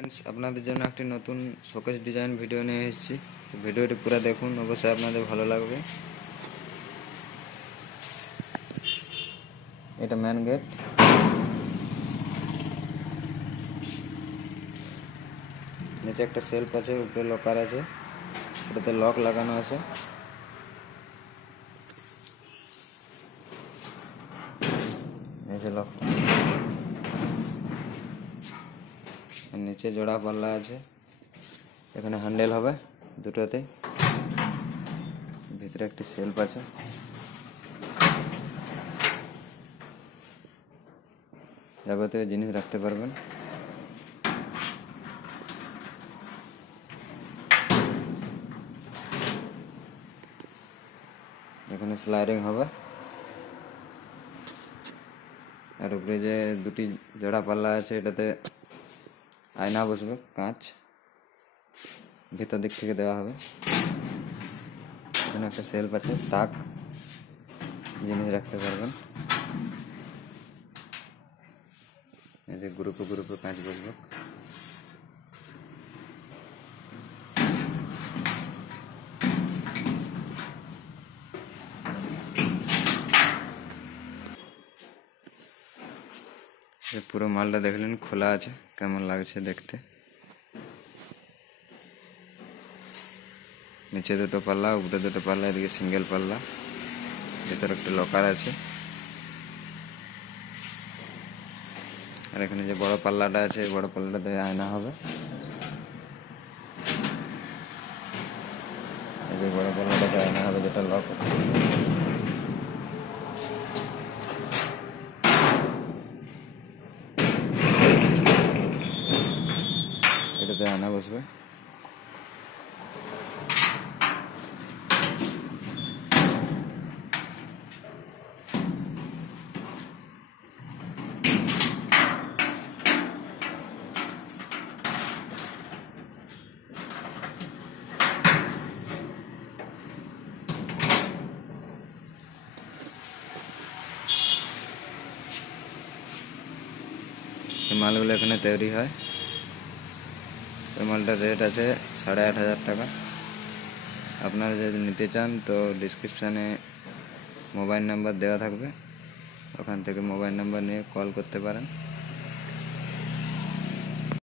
फ्रेंड्स আপনাদের জন্য একটি নতুন শোকেস ডিজাইন ভিডিও নিয়ে এসেছি। তো ভিডিওটি পুরো দেখুন, অবশ্যই আপনাদের ভালো লাগবে। এটা মেন গেট, নিচে একটা সেলফ আছে, উপরে লকার আছে, ওটাতে লক লাগানো আছে। এই যে লক, নিচে জোড়া পাল্লা আছে, এখানে হ্যান্ডেল হবে দুটোতেই, ভিতরে একটি সেলফ আছে। যাবতীয় জিনিস রাখতে পারবেন। এখানে স্লাইডিং হবে, আর উপরে যে দুটি জোড়া পাল্লা আছে এটাতে আয়না বসবে, কাঁচ ভিতর দিক থেকে দেওয়া হবে। এখানে একটা সেলফ আছে, তাক জিনিস রাখতে পারবেন। এই যে গ্রুপে গ্রুপে কাঁচ বসবে। পুরো মালটা দেখলেন, খোলা আছে, কেমন লাগছে দেখতে। নিচে দুটো পাল্লা, উপরে দুটো পাল্লা, এদিকে সিঙ্গেল পাল্লা, ভিতরে একটা লকার আছে। আর এখানে যে বড় পাল্লাটা আছে, বড় পাল্লাটাতে আয়না হবে। এই যে বড় পাল্লাটাতে আয়না হবে, যেটা লক এটাতে আয়না বসবে। এই মালগুলো এখানে তৈরি হয়। এই মালটার রেট আছে 8,500 টাকা। আপনারা যদি নিতে চান তো ডিসক্রিপশানে মোবাইল নাম্বার দেওয়া থাকবে, ওখান থেকে মোবাইল নাম্বার নিয়ে কল করতে পারেন।